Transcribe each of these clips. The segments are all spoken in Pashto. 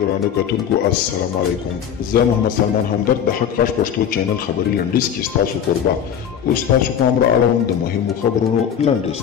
درانه کتونکو السلام علیکم. زه محمد سلمان همدرد د حق غږ پښتو چینل خبري لنډیز کې ستاسو قربا اوس تاسو پام را اړوم د مهمو خبرونو لنډیز.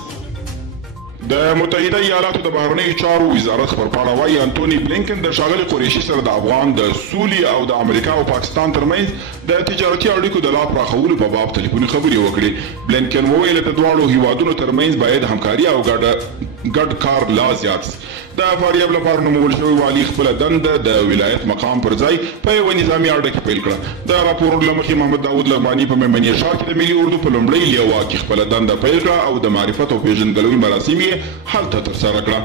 د متحده ایالاتو د بهرنیو چارو وزارت خبرپاڼه وايي انټوني بلینکن د ښاغلي قریشي سره د افغان د سولې او د امریکا او پاکستان ترمنځ د تجارتي اړیکو د لا پراخولو په باب ټلیفوني خبرې وکړې. بلینکن وویل د دواړو هیوادونو ترمنځ باید همکاري او ګډ کار لا زیات شي. د فاریاب لپاره نومول شوی والي خپل دنده د ولایت مقام پر ځای په یوه نظامي اډه کې پیل کړه. د راپور له مخې محمد داود لغماني په میمنې ښار کې د ملي اردو په لومړۍ لیوا کې خپله دنده پیل کړه او د معرفت او پیژندګلوي مراسم یې هلته ترسره کړه.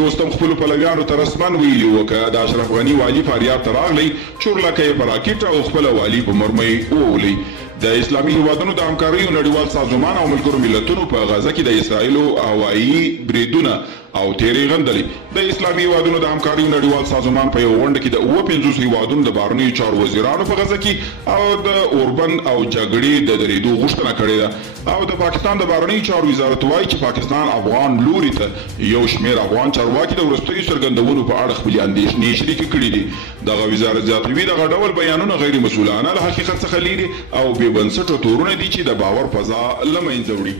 دوستم خپلو پلویانو ته رسما ویلي وو که د اشرف غني والي فاریاب ته راغلی چورلکه یې په راکټ او خپله والي په مرمۍ وولئ. د اسلامي هیوادونو د همکاریو نړیوال سازمان او ملګرو ملتونو په غزه کې د اسرائیلو هوایي بریدونه او تیرې غندلې. د اسلامي هیوادونو د همکاریو نړیوال سازمان په یو غونډه کې د 50 هیوادونو د بهرنیو چارو وزیرانو په غزه کې او د اوربند او جګړې د درېدو غوښتنه کړې ده. او د پاکستان د بهرنیو چارو وزارت وایي چې پاکستان افغان لوري ته یو شمېر افغان چارواکي د وروستیو څرګندونو په اړه خپلې اندېښنې شریکې کړي دي. دغه وزارت زیاتوي دغه ډول بیانونه غیر مسؤلانه له حقیقت څخه لرې او بې بنسټه تورونه دي چې د باور فضا له منځه وړي.